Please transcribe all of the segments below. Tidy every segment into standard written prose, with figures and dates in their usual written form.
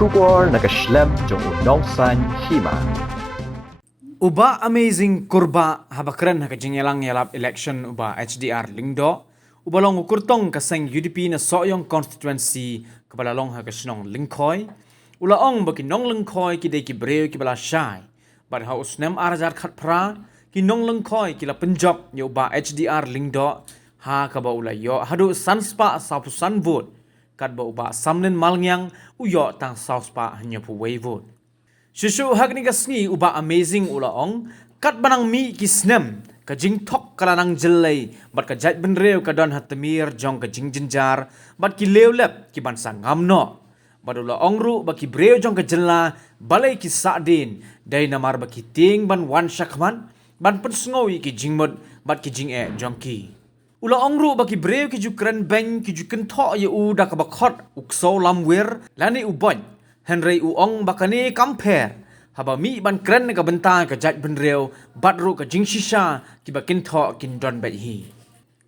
Shubor nakaslem jong unongsan hima. Uba amazing kurba habakran hakajingelang yalap election uba HDR lingdo ubalong ukurtong kaseng UDP na soyong constituency kabalalong hakasnong lingkoy ulaong bakinong lingkoy kidai kibreo kibala syai badha usnem arajar khatpra kinong lingkoy kila Punjab ya uba HDR lingdo ha kaba ulayo hadu sanspa sapusan vote kad ba uba samnen malngyang uyo tang sauspa hanya pu vote. Susu hagni kasni uba amazing ulaong kat banang mi kisnem ka jing tok kalanang jelai bat ka jat benreu ka don hatemir jong ka jing jinjar bat ki lewlep ki bansa ngamno bat ulaong ru ba ki breu jong ka jella balai ki sadin dai namar ba ki ting ban wan shakman ban pensngowi ki jingmod bat ki jing jong ki ulaong ru ba ki breu ki jukran beng ki juken tho ye u da ka bakhot ukso lamwir lani ubon Henry uong bakani kamper haba mi ban kren ka benta ka jat benreu batru ka jingshisha ki bakin tho kin don bai hi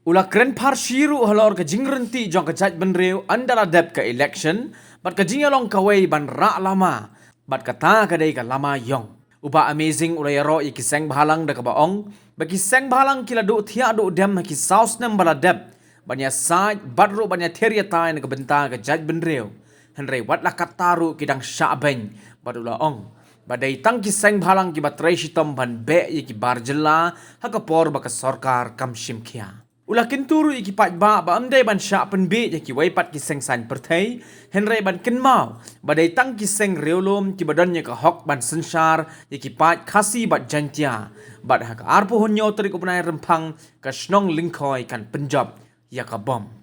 ula kren par shiru halor ka jingrenti jong ka jat benreu andala dep ka election bat ka jingalong kawai ban ra lama bat kata ka dei ka lama yong uba amazing ula yaro iki seng bahalang da ka baong bagi seng bahalang kila do thia do dem ki saus nem bala dep banya sai batru banya theria tai ka benta ka jat benreu Henry wat la kataru kidang syabeng badula ong badai tang kiseng bhalang ki batrai shitom ban be ye ki barjela hakapor baka sarkar kam shimkhia ula kinturu iki pat ba amdai ban sya penbe ye ki waipat kiseng san perthai Henry ban kenmau badai tang kiseng reolom ki badan ye ka hok ban sensar ye ki pat khasi bat jantia bad hak arpo honyo tari ko panai rempang ka snong lingkoi kan Punjab ya ka bom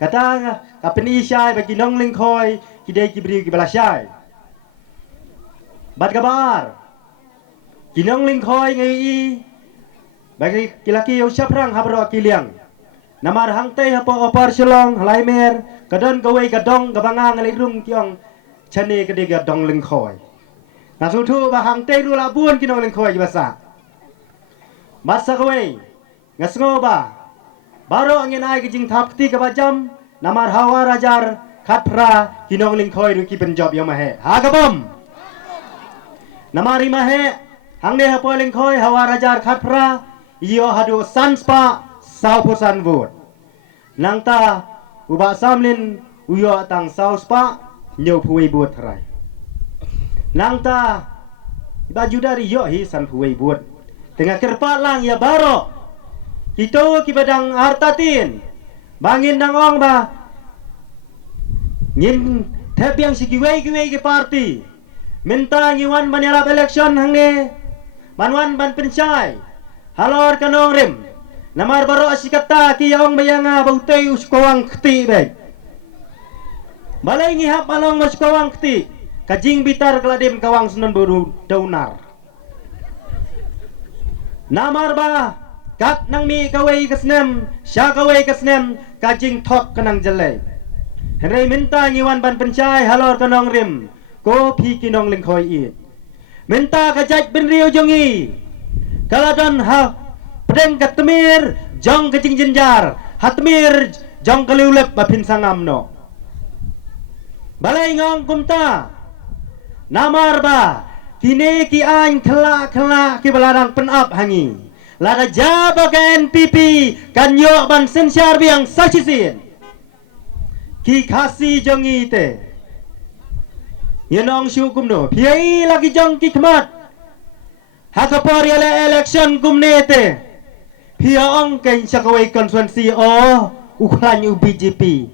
kata kapeni syai bagi nong lingkoi kidai kibri kibala syai bat kabar kinong lingkoi ngai bagi kilaki usaprang habro kiliang namar hangtai hapo opar selong halaimer kadon gawai gadong gabanga ngalirung kiong chane kede gadong lingkoi nasutu ba hangtai ru labun kinong lingkoi basa masa gawai ngasngo ba Baro angin ai kijing thapti ka bajam namar hawa rajar khatra kinong lingkoi ru ki Punjab yang mahe ha kabam namari mahe hangne hapo lingkoi hawa rajar khatra iyo hadu sanspa saupusan vot nangta uba samlin uyo tang sauspa nyo phuai buat thrai nangta baju dari yo hi san phuai buat tengah kerpat lang ya baro Kito kibadang hartatin bangin nang ong ba ngin tepiang sikiwei ki party minta ngiwan banyarap election hangne manwan ban pensai halor kanong rim namar baro asikata ki yaong bayanga bautay uskawang kti beg balay ngihap malong uskawang kti kajing bitar kaladim kawang sunan buru daunar namar ba kat nang mi kawai kasnem sya kawai kasnem kajing thok kanang jelai Henry minta ngiwan ban pencai halor kanong rim ko phi kinong lingkoi i minta kajat benriu jongi kaladon ha pedeng katmir jong kajing jenjar hatmir jong kaliulep bapin sangamno balai ngong kumta namar ba kini ki an khla ki balarang penap hangi Lada jaba ke NPP kanyo ban sensyar biang sasisin ki khasi jongi te yenong syukum no piai lagi jong ki khmat hakapor yale election kumne te piaong ken sakawai konstituensi uklan u BJP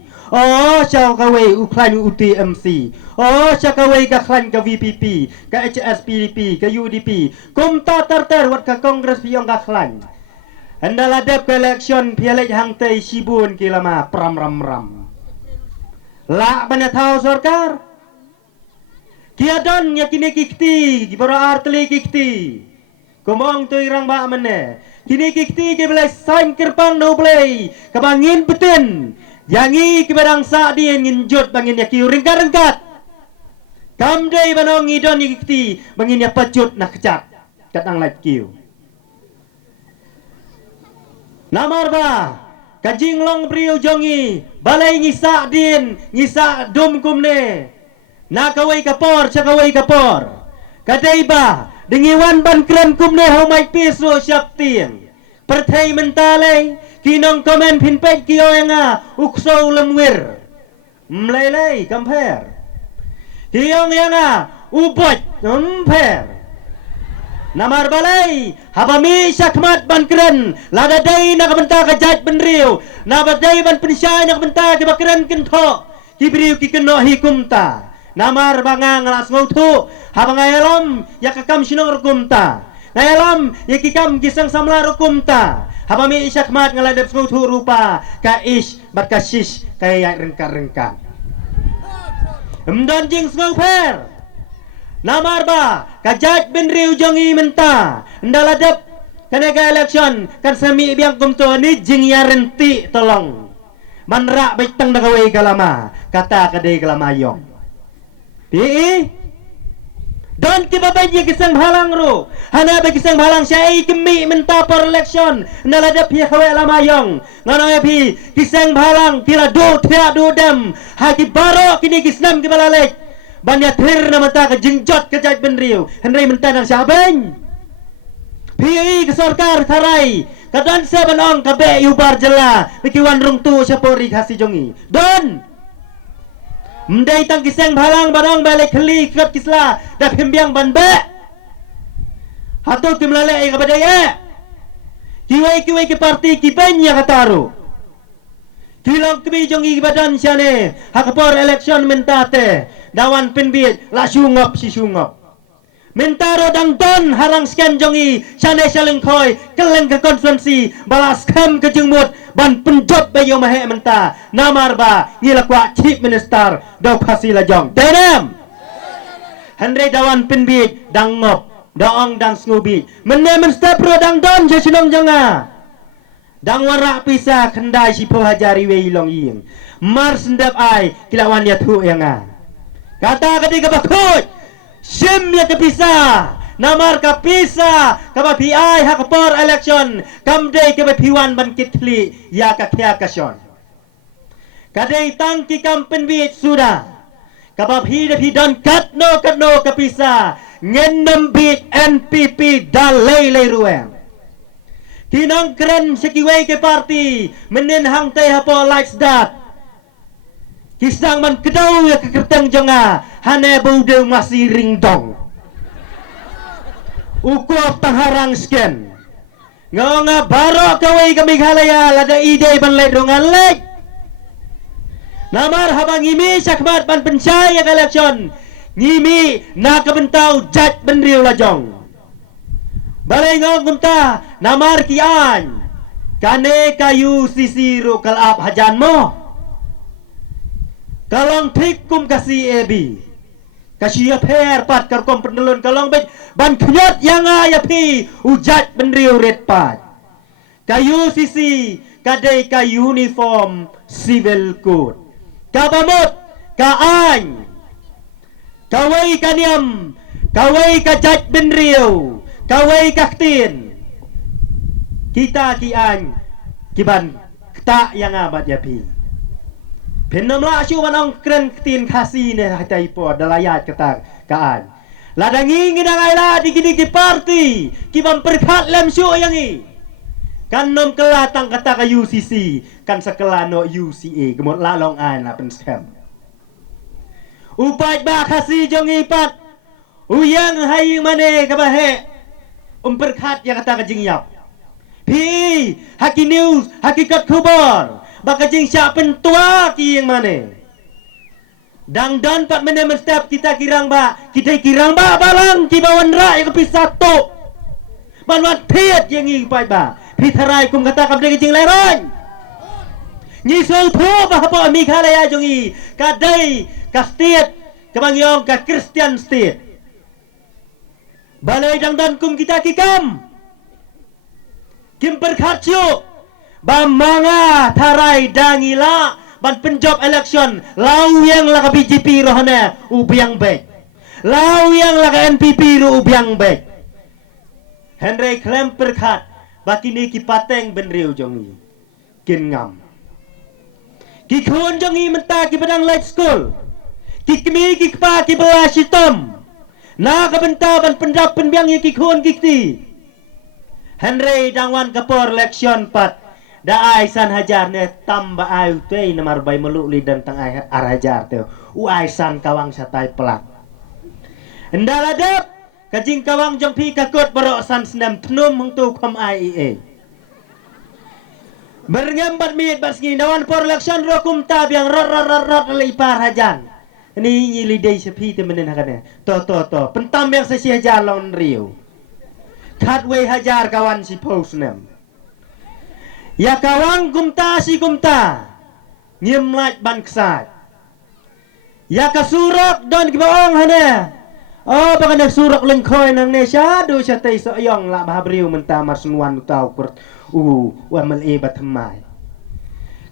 sakawai uklan u TMC sakawai ka klan ka VPP ka HSPDP ka UDP kumta terter wat ka kongres piong ka klan andala dep election pialej hangtai sibun kilama pram ram la banya thau sarkar kiadon yakini kikti gibara artli kikti komong tu irang ba mene kini kikti ke belai sain kirpang no belai kabangin betin yangi kibadang sa din nginjut bangin yaki ringkat kamdai banong idon kikti bangin ya pacut nak kecap katang live kiu namar ba kajing long priu jongi balai ngisa din ngisa dum kumne Na kawai kapor, cakawai kapor. Kadai ba, dengiwan ban kren kum ne hau mai piso siap tiang. Pertai mentale, kinong komen pinpek kio yang ukso lemwir. Mlelei kamper. Kiong yang ubot kamper. Namar balai, habami syakmat ban keren, ladadai nak benta kajat benriu, nabadai ban pensyai nak benta ke bakren kento, kibriu ki keno hikumta. Namar bangang las ngautu, habang ayelam ya kakam sinong rukumta. Ayelam ya kikam kisang samla rukumta. Habami syakmat ngaladap ngautu rupa, kaish bat kashish kaya rengka-rengka. Emdan jing ngauper. Namar ba kajat benriu jongi menta ndaladap kanega election kan sami biang kumto ni jing ya renti tolong manra baitang dagawai kalama kata kadai kalama yong pi don kibabay ye kisang halang ro hana ba kisang halang syai kemi menta per election ndaladap ya kawai lama yong ngano ya pi kisang halang pila do tia do dam hagi baro kini kisnam kibalalek banyak thir na mata ka jingjot ka jaj benriu henry menta nang sabeng PI ke sarkar tharai kadan sa banong kabe yubar jela bikiwan rung tu syapori khasi jongi don mdai tang kiseng bhalang banong balik khli kat kisla da phimbiang banbe hatu timlale ka badaya kiwai ke parti ki penya kataru kilong kbi jongi badan syane hakapor election mentate dawan penbit la sungop si sungop mentaro dang don harang sken jongi syane saling khoi keleng ke konferensi balas kam ke jengmut ban penjob bayo mahe menta namar ba ngilakwa chief minister do khasi la jong tenam Henry dawan penbit dang ngop doong dang sngubit menemen stepro dang don je sinong jonga dang warak pisah kendai si pohajari wei long ying mar sendap ai kilawan ya tu yang kata ketika bakut sim ya kepisah namar kapisa kaba pi ai hakapor election kamdei ke piwan ban kitli ya ka kya kasion kadai tang ki kampen bit sudah kaba pi de pi don kat no kapisa ngenem bit NPP dalai lei ruem kinong keren sekiwai ke parti menen hang teh hapo lights dat kisang man kedau ya kekerteng jonga hane baude masih ringdong ukup tangharang sken ngonga baro kawai kami halaya lada ide ban ledongan lek namar habang imi syakmat ban pencaya election ngimi na kebentau jat benriu lajong balai ngong kumta namar kian kane kayu sisiru kalap hajan mo kalong tik kum kasih ebi kasih per pat karkom pendelun kalong bet ban knyot yang ayapi ujat benriu red pat kayu sisi kadai ka uniform civil code kabamot kaan kawai kaniam kawai ka jat benriu kawai kaktin kita kian kiban tak yang abad yapi Penom la asyu manong kren ketin kasi ne hatai po dalayat kata kaan. Ladangi ngidang ayla digi parti kibam perkat lem syu yang i. Kan nom kelatang kata ka UCC kan sekelano UCA gemot lalong an la pen scam. Upat ba kasi jong ipat uyang hai mane ka bahe perkat yang kata ka jingyap. Pi haki news hakikat khabar baka jing siapen tua ki yang mana dang don pat menemen step kita kirang ba balang ki bawan ra yang kepisah tu banwat thiet yang ngi pai ba pitharai kum kata kabde jing leron nyi sol thu ba hapo mi khalaya jongi kadai ka state kabangyong ka Christian state balai dang don kum kita kikam kim perkhatyo bamanga tharai dangila ban penjob election lau yang la ka BJP rohana ubiang bek lau yang la ka NPP ro ubiang bek Henry klem perkhat bakini ki pateng benriu jongi kin ngam ki khon jongi menta ki badang light school kikmi kikpa kibela shitom na kabenta ban pendap penbiang ye kikun kikti Henry dangwan kapor election pat da ai san hajar ne tamba ai tei namar bai meluk lidan tang ai arajar teu u ai san kawang satai pelak endaladap kajing kawang jong pi kakut barok san senam tnum hung tu kham IEA Bernyambat mit bas ngi dawan por election rokum tab yang rot ipar hajan. Ini lidai sepi temen hakane. To pentam yang sesi hajar lawan riu. Katwe hajar kawan si posnem. Ya kawang gumta si gumta. Nyemlat ban kesat. Ya kasurak don kibaong hane. Oh bagaimana surak lengkoi nang nesha do syatai soyong la bahabriu mentamar senuan utau kurt wamal batamai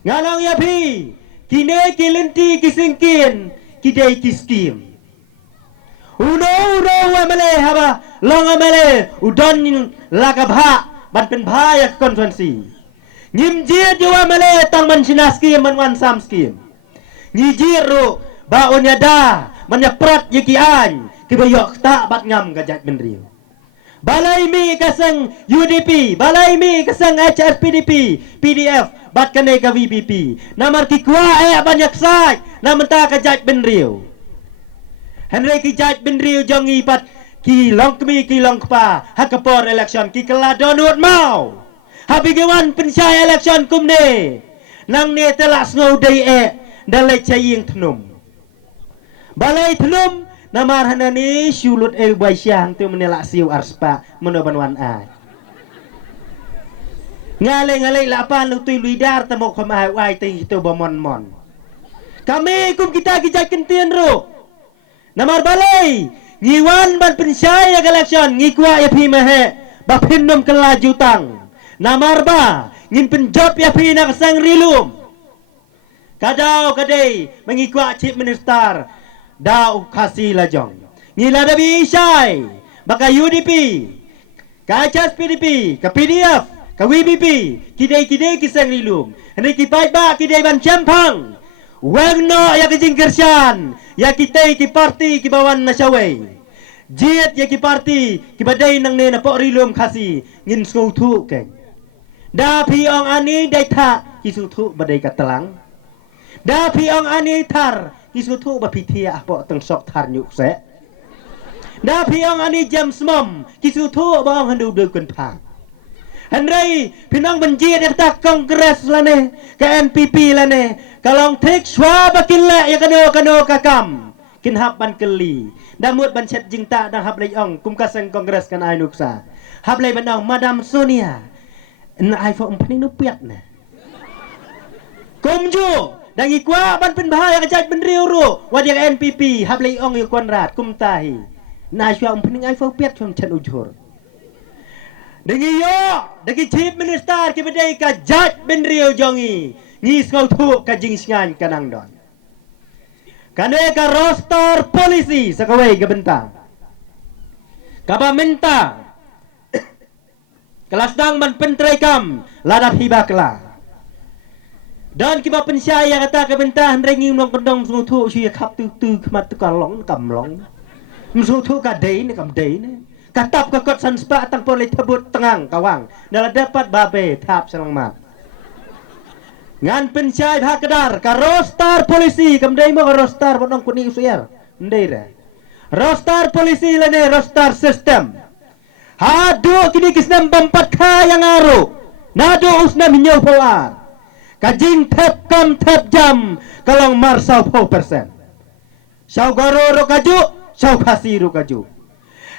ngalang ya pi kine kilenti kisingkin kidai kiskim uno wamale haba long amale udon lagabha ban pen bhaya konferensi nyimjir jo wamale tang man sinaskim man wan sam skim nyijiru ba onyada manyaprat yikian kibayok tak bat ngam gajat benriu balai mi kasang UDP balai mi kasang HRPDP PDF bat kene ka VPP namar kikwa banyak sai namenta gajat benriu Henry gajat benriu jongi pat ki long kmi ki long kpa hakapor election ki kala donut mau habigawan pensai election kumne nang ne telak ngau dai dalai chaying thnum balai thnum namar hanani syulut bai syang tu menelak siu arspa menoban wan ai ngale lapan lu tui lidar temo kham ai wai ti tu bomon kami kum kita kijak kentien ro namar balai ngiwan ban pensai election ngikwa ya pi mehe ba pinnom kala jutang namar ba ngin penjob ya pi nak sang rilum kadau kadai mengikwa chief minister Dau kasih lajong Ngila dabi isyai Baka UDP Ka HSPDP Ka PDF Ka WBP Kidai kisang rilum Hendak kipai ba kidai ban campang Wang no ya kijing kersian Ya kitai ki parti ki bawan nasyawai Jit ya ki parti Ki badai nang ne napok rilum kasih Ngin skutu keng Da piong ani dai tak Ki skutu badai katelang Da piong ani tar Kisutu bapitia apa teng sok tar nyuk se. Da piong ani jam smom kisutu bang handu de kun pang. Henry pinang benjir tak kongres lane ke NPP lane kalong tek swa bakin le ya kano kakam kin hab ban keli. Damut ban chet jing ta dang hab lei ong kum kaseng kongres kan ai nuksa. Hab lei ban ong Madam Sonia. Na ai fo umpani nu piat na. Kumju dan ikwa ban pen bahaya kajat benriu ru wadiak NPP hablei ong yu konrad kum tahi na syua pening ai fau piat chom chan ujur dengi yo dagi chief minister ki bedai kajat benriu jongi ngi skau thu ka jing singan kanang don kane ka roster polisi sakawai ke bentang kaba minta kelas dang ban pentrai kam ladap hibakla dan kiba pensaya kata ke bentah rengi nong kendong sutu sia khap tu khmat tu kalong kamlong sutu ka dei ne kam dei ne katap ka kot san spa tang polai tebut tengang kawang nala dapat babe tap selang mat ngan pensai bha kedar ka roster polisi kam dei mo roster bodong kuni usier ndei re roster polisi lane roster system hadu kini kisnam bampat kha yang aru nado usna minyo poar kajing tep kam tep jam kalong marsau po persen sau goro ro kaju sau khasi ro kaju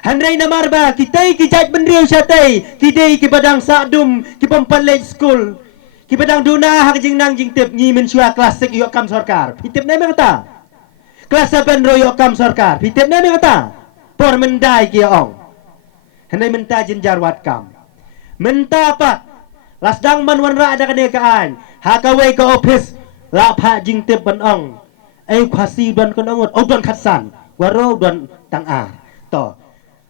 handai namar ba kitai kijat benriu syatai kidai ki badang sadum ki pempalej school ki badang duna hak jing nang jing tep ngi mensua klasik yo kam sarkar pitep ne mengata kelas 7 ro yo kam sarkar pitep ne mengata por mendai ki ong handai menta jenjar wat kam menta apa lasdang manwan ra ada kene kaan hakawai ke office la pha jing tep ban ong ai khasi don kon ongot o don khatsan waro don tang a to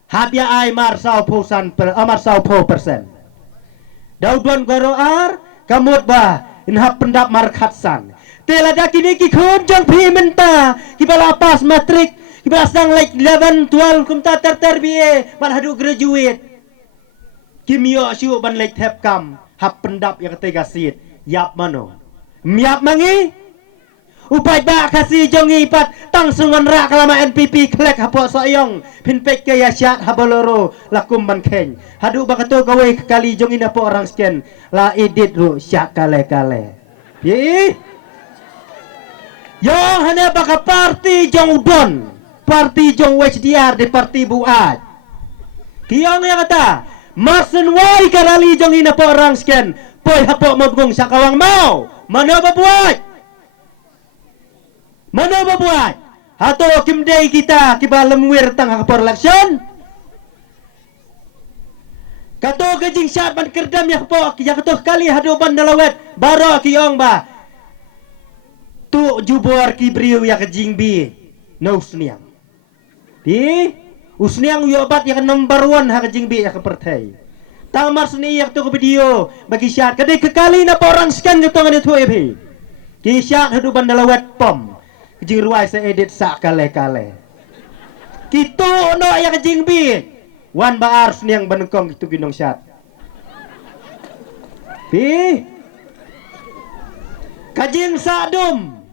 habia ai marsau pusan per marsau po persen dau don garo ar kamut ba in hap pendap mar khatsan Telada kini ki khun jong phi menta ki bala pas matrik ki bala sang like 11 12 kumta ter BA ban hadu graduate ki mio syu ban like thep kam hap pendap ya kete gasit yap mano miap mangi upai ba kasi jongi pat tang sungan ra kalama NPP klek hapo soyong pinpek ke ya syat haboloro lakum ban ken hadu ba kato gawe kali jongi na po orang sken la edit ru syak kale ye Yang hanya baka parti jong udon, parti jong HDR di parti buat. Kiyong yang kata, masen wai karali jong ina po orang sken, poi hapo mabung sakawang mau, mana babuat? Mana babuat? Hato kimday kita kibalem wir tang hakapor election. Kato kajing syat ban kerdam ya po, ya kato kali hadu ban dalawet, baro kiyong ba. Tu jubor kibriu ya ke jingbi no usniang di usniang yobat ya ke number 1 ha ke jingbi ya ke pertai tamar seni ya tu ke video bagi syat kadai kekali na orang scan tu ngani tu epi ki syat hadu bandalawet pom jing ruai se edit sak kale kitu no ya ke jingbi wan baar sniang banengkong kitu ginong syat di kajing sadum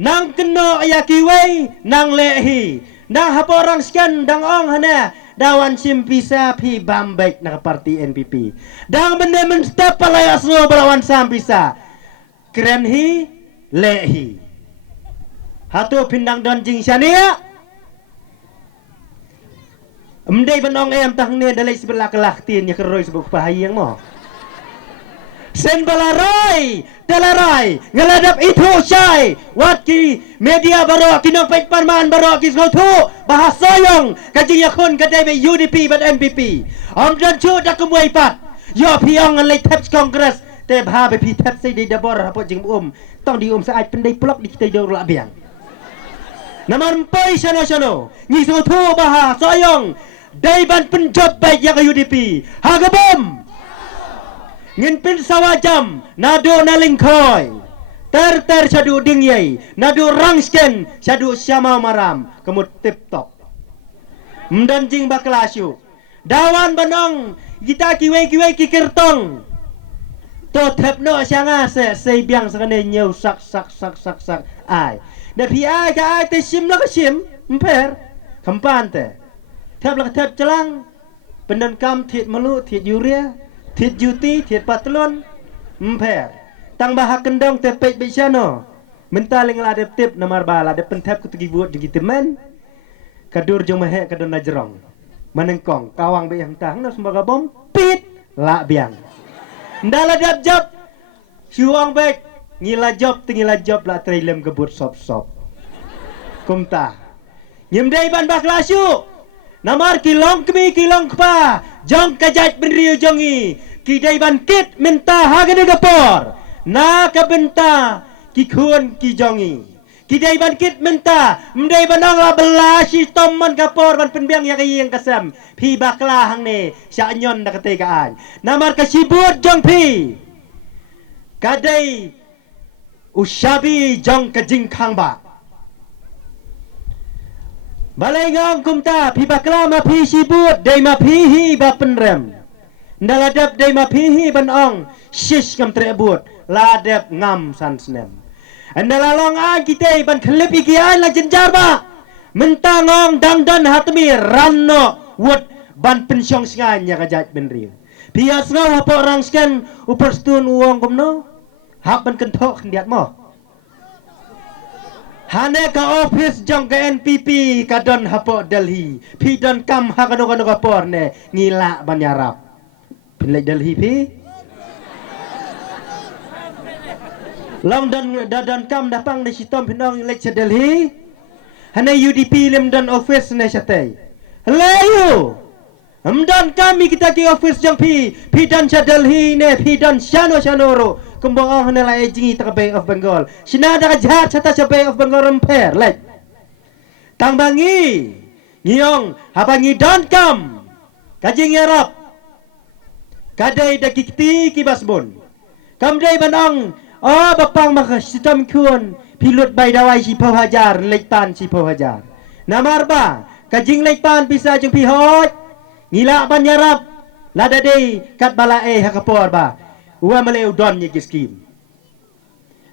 nang keno ya kiwei nang lehi nang haporang skan dang ong hana dawan simpisa pi bambek na parti NPP dang benemen step palaya so belawan sampisa krenhi lehi hatu pindang don jing syania emdai benong em tang ne dalai sebelah kelahtin ya keroi sebab bahayang mo sen balarai dalarai ngeladap itu syai wat ki media baro kinong pek parman baro ki skotu bahasa yang kaji yakun kadai be UDP bat MPP dan chu dak kumwai pat yo piong ngalai tap kongres te bha be pi tap sei di dabor hapo jing tong di sa ai pendai plok di kita dor la biang naman pai sono ni skotu bahasa yang dai ban penjob baik ya UDP hagabom ngin pin sawajam nado nalingkoi ter syadu dingyai nado rangsken syadu syama maram kemut tip top mdanjing baklasyu dawan banong kita kiwe kikirtong to tepno syanga se biang sakane nyeu sak ai na pi ai ka ai te sim la ka sim mper kampan te tep la tep celang pendan kam thit malu thit yuria thit juti thit patlon mper tang bahak kendong tepek bisyano mentaling la de tip namar bala de pentep ku tegi buat di teman kadur jong mahe kadon najrong manengkong kawang be yang tang no sembaga bom pit la biang ndala dap job siwang bek ngila job la trailem gebut sop kumta nyemdai ban baklasyu namar kilong kemi kilong kpa jong kajat benriu jongi kidai ban kit minta hagene gapor na kabenta ki khun ki jongi kidai ban kit minta mdai banong la belasi tomman gapor ban penbiang yang yang kasam pi bakla hang ne sya nyon na ketegaan namar kasibut jong pi kadai usyabi jong kajing khang ba balai ngam kumta pi bakla ma pi sibut dai ma pi hi ba penrem ndaladap dai ma pi hi ban ong shish kam trebut ladap ngam san snem andalalong a kita ban klip ikian la jenjar ba mentangong dangdan hatmi ranno wot ban pensyong snganya kajat benri pias ngau hapo orang skan uperstun uang komno hap ban kentok kendiat mo hane ka office jong ke NPP kadon hapo Delhi pi don kam ha kano kapor ne ngila banyarap pinlek Delhi pi long dan kam dapang ne sitom pinong lek Delhi hane UDP lem dan office ne chatai layu amdan kami kita ki office jong pi dan Delhi ne pi dan shanoro kumbang hana la jingi ta Bay of Bengal sinada ka jahat chata sa Bay of Bengal remper like tangbangi ngiyong habangi don kam kajing yarap kadai dakikti kibasbon kamdai banong bapang maka sitam kun pilut bai dawai si pau hajar leitan si pau hajar namar ba kajing leitan bisa jeng pihot ngila ban yarap lada dei kat bala hakapor ba uwa male udon ye giskim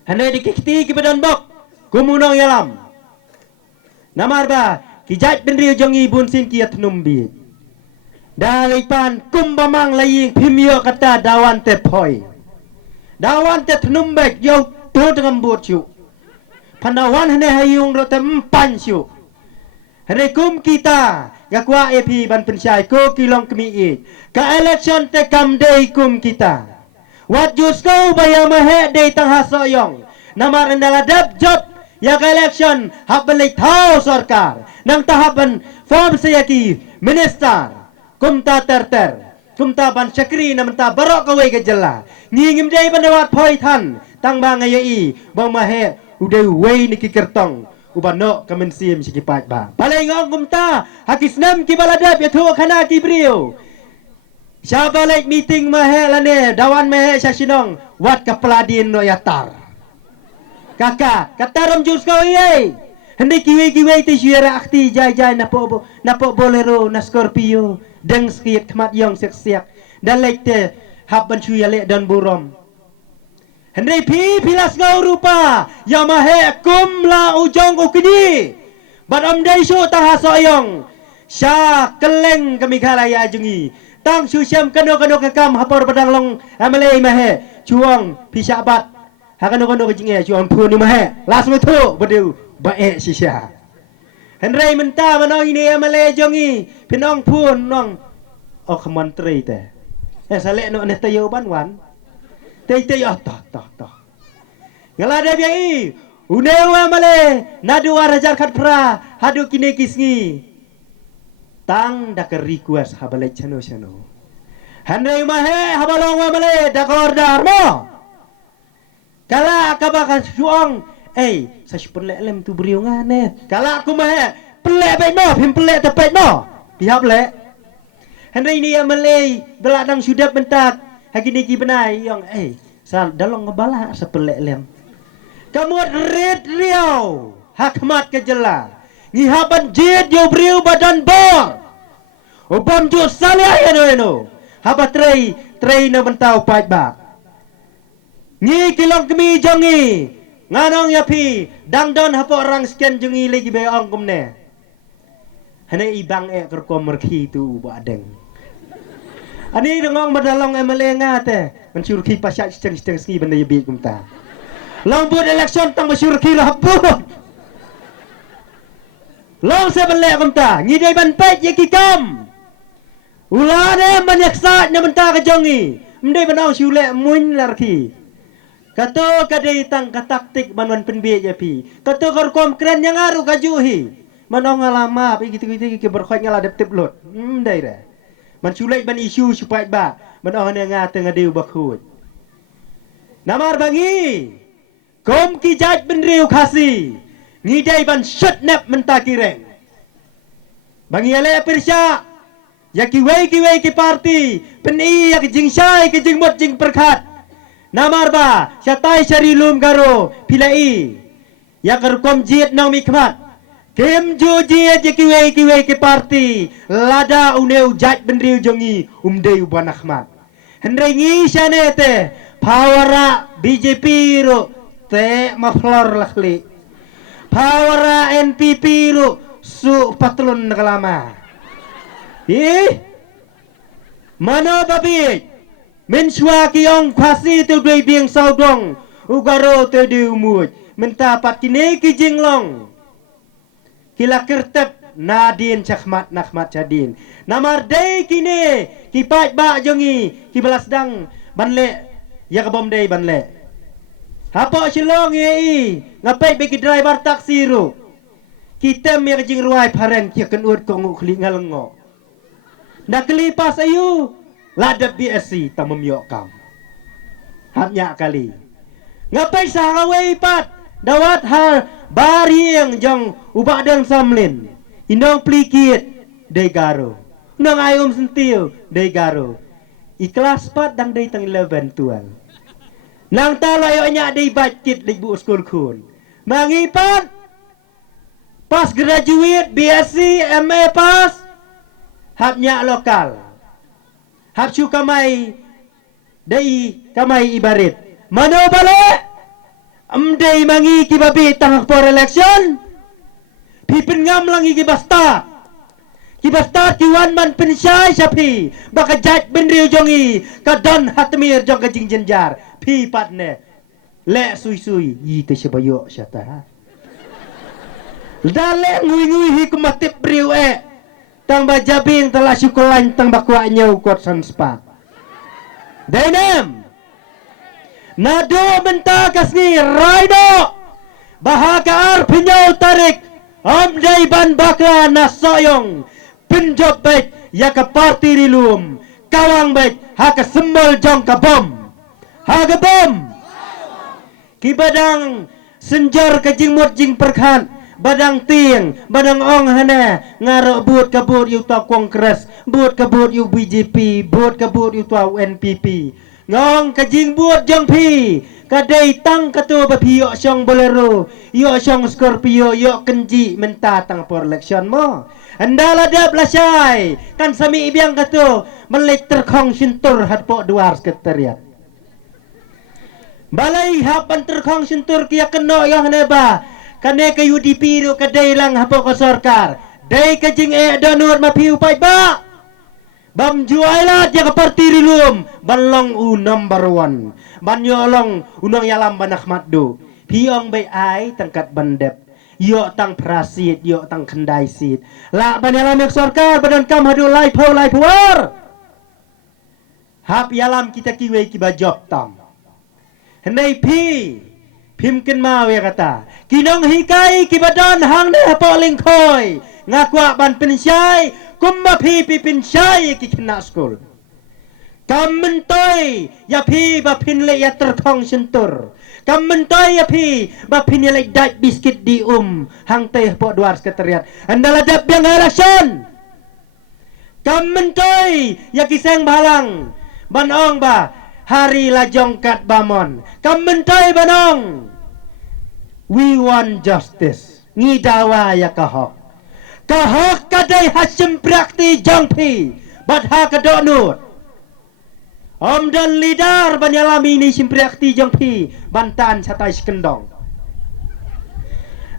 hane dikikti ki badan bok kumunong yalam namar ba kijat benri jongi bunsin kiat numbi dalipan kumbamang laying pimio kata dawan te poi dawan te numbek yo to ngambut chu panawan hane hayung ro te empan chu hane kum kita gakwa ep ban pensyai ko kilong kemi I ka election te kam day kum kita wat jusko bayamahe day tang hasoyong namar ndaladap job ya ka election hab balik thau sarkar nang tahapan form sayaki minister kumta terter kumta ban chakri namta barok kawe ke jela ngingim dei bandawat phoi than tang ba ngai bang mahe udai wei ni kikertong ubano kamensim sikipat ba palai ngong kumta hakisnam ki baladap ya thu khana ki brio syabalek meeting mahe lane dawan mahe sasinong wat kapladin no yatar kakak kataram jus kau ye hendak kiwe ti syara akti jai napo bolero na scorpio deng skiat kmat yong siak dan lekte hab ban chuya le dan burom hendak pilas ngau rupa yamahe kum la ujong ukini badam dai shu ta hasoyong sya keleng kami khalaya jungi tang su syam kano kakam hapor badang long amale mahe chuang pisabat hakano kejinge chuang pun ni mahe las betu berdeu bae sisya henry menta manong ini amale jongi pinong pun nong menteri te salek no ne tayo banwan te toh ngalada biai unewa male nadu arajar khat pra hadu kine kisngi tang dak request habale chano henry mahe habalong male dakor darmo kala kabakan suang sa pelek lem tu beriu ngane kala aku mah pelek baik no pim pelek tepet no pihak lek henry ni yang malay beladang sudah bentak hagi ni ki benai yang sal dalong ngebala sepelek lem kamu red riau hakmat kejela ngihaban jid yo beriu badan bor ubam jo salia no haba trei na bentau pait ba ngi kilong kemi jongi nganong yapi dangdon hapo orang scan jungi lagi be ong kumne hane ibang kerkom merki tu badeng ani dengong badalong emale ngate mensurki pasyak steng ski benda yebit kumta long buat election tang mensurki lah habut long sebelek kumta ngidai ban pet ye kikam ulane manyaksat nyamenta ke jongi mendai banau syulek mun larki kato kadai tang kataktik manuan penbiak japi kato korkom keren yang aru kajuhi manong alama pi gitu ke berkhot ngala dep lot dai re man sulai ban isu supaya ba manong ne ngate ngadeu bakhut namar bangi kom ki jaj benriu khasi ngidai ban shot nap menta kireng bangi ale persya ya kiwei ki parti peni ya jing syai ki jing mot jing perkhat namar ba syatai syarilum garo pilai ya kerkom jit nang mikmat kem jo jit je kiwei ke parti lada uneu jat benriu jongi umdei uban ahmad hendrai ngi syanete pawara BJP ro te maflor lakhli pawara NPP ro su patlon nakalama mana babi mensua kiong khasi tu dui biang saudong ugaro tu di umut menta pat kini ki jinglong kila kertep nadin chakmat nakmat chadin namar dei kini ki pat ba jongi ki balas dang banle ya kabom dei banle hapo silong ye ngapai bagi driver taksi ru kita mi jing ruai paren ki kenut kongu khli ngalengo nak lipas ayu ladap BSC tamam yokam hanya kali ngapai sahawai pat dawat har barieng jong ubak dang samlin indong plikit degaro nang ayum sentil degaro ikhlas pat dang dai tang 11 tuan Nang talay nya di budget di bu school kun. Mangipat pas graduate BSc MA pas habnya lokal. Hab chu kamai dai kamai ibarit. Mano balik amdai mangi kibabi tang for election. Pipin ngam langi kibasta. Kibasta kiwan man pensyai sapi. Baka jat benriu jongi kadon hatmir jong kajing jenjar. Pi patne. Le sui-sui yi te sebayok syata. Dale ngui-ngui hi kumatip briu tang bajabing telah syukulan tang bakwanya ukot sanspa. Dainem. Nado benta kasni raido. Bahakar pinyau tarik. Amdai ban bakla nasoyong. Penjob baik ya ke parti rilum. Kawang baik haka sembol jong ka bom. Haga bom. Kibadang senjar ke jingmut jing perkhan. Badang tiang, badang ong hana. Ngarok buat kabut yu tau kongres. Buat kabut yu BJP. Buat kabut yu tau NPP. Ngong kajing buat jong pi. Kadai tang kato bapi yok syong bolero. Yok syong Scorpio. Yok kenji menta tang for election mo. Andala dap lasai. Kan sami ibiang kato. Melik terkong sintur hadpok duar sekretariat. Balai hapan terkong sintur kia keno yang neba. Kane ke UDP ru kadai lang hapok ke sorkar. Dai kajing donor mapi upai ba. Bam juaila dia ke parti rilum. Balong number 1. Ban yolong unang yalam banak matdu. Piong bay ai tangkat bandep. Yok tang prasit, yok tang kendai sit. Lak ban yalam ek sorkar badan kam hadu lai puar. Hap yalam kita kiwe kiba job tam. Hendai pi. Pimkin mau ya kata. Kinong hikai kibadan hang ne hapo lingkoi. Ngakwa ban pensyai. Kumma pi pensyai ki kena skul. Kamentoi ya pi ba pinle ya terkong sentur. Kamentoi ya pi ba pinle dai biskit di hang teh po duar sekretariat. Andala dap yang election. Kamentoi ya kiseng balang. Banong ba hari lajongkat bamon. Kamentoi banong. We want justice. Ngidawa ya kahok. Kahok kadai hasim prakti jangpi. Badha kadonut. Om dan lidar banyalami ni simprakti jangpi. Bantan satai sekendong.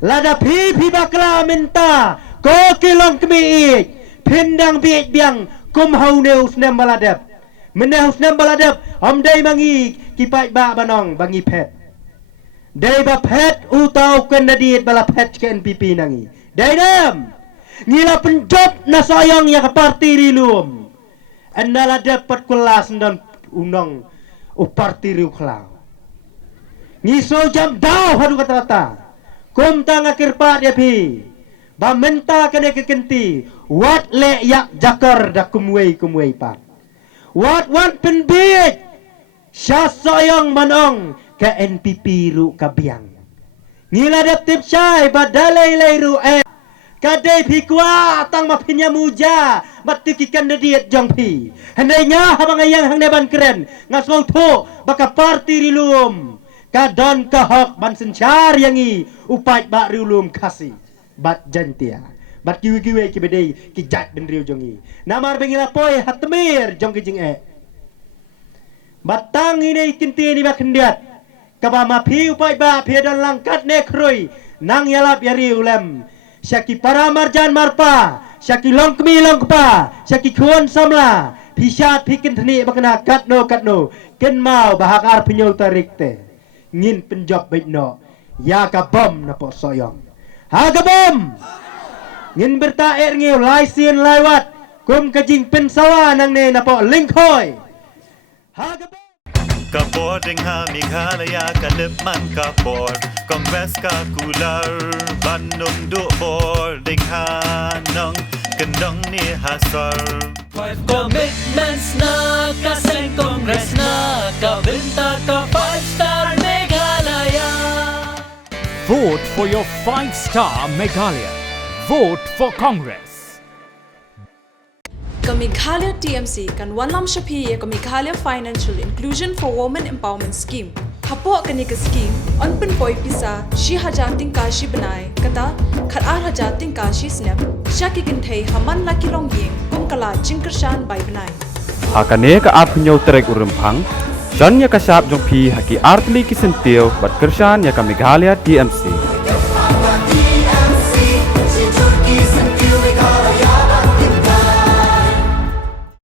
Lada pi bakla minta. Ko kilong kemiik. Pindang biik biang. Kum hau neus nem baladep. Meneus nem baladep. Om day mangi. Kipai ba banong bangi pet. Dai ba pet utau kandidat bala pet ke NPP nangi. Dai dam. Ngila penjob na sayang ya ke parti rilum. Andala dapat kelas dan undang parti riu klau. Ngiso jam dau hadu kata-kata. Kum tang akhir pak dia pi. Ba menta kene kekenti. Wat le yak jakar da kumwei pak. Wat wan penbit. Syah sayang manong ke NPP ru kabiang. Ngila dap tip syai badalai lai ru kadai pikwa tang mapinya muja mati ki kandidat jong pi. Handai nya habang ayang hang neban keren ngasau to baka parti rilum. Kadon kahok ban sencar yangi upai ba rilum kasih. Bat jantia. Bat kiwi-kiwi ki bedai ki jat ben riu jongi. Namar bengila poi hatmir jong ki jing Batang ini kinti ni bakendiat. Kaba mapi upai ba piadan langkat nekroi nang yalap yari ulem. Syaki para marjan marpa, syaki longkmi longkpa, syaki kuon samla, pisyat pikin tani bakna katno, ken mau bahakar pinyau tarik te, ngin penjob baik no, ya ka bom na po soyong, ha ka bom, ngin bertaer ngiu lai sin laiwat, kum kajing pensawa nang ne na po lingkhoy, ha ka bom. Kapor ding ha Meghalaya kadepman kapor Kongres ka kular Bandung du bor ding ha nong kendong ni hasor 5 commitments na kaseng Kongres na kabinta ka 5-star Meghalaya. Vote for your 5-star Meghalaya. Vote for Congress. Ka Meghalaya TMC kan Wanlam Shapi ka Meghalaya Financial Inclusion for Women Empowerment Scheme. Hapok kani ke skim on pen poi pisa shi haja tingka shi benai kata khat ar haja tingka shi snap shaki kin thei haman la kilong ying kum kala jingkershan bai benai Hakane ka apnyo trek urempang, Shan ya kasap jong pi haki artli kisentil bat kershan ya ka Meghalaya TMC.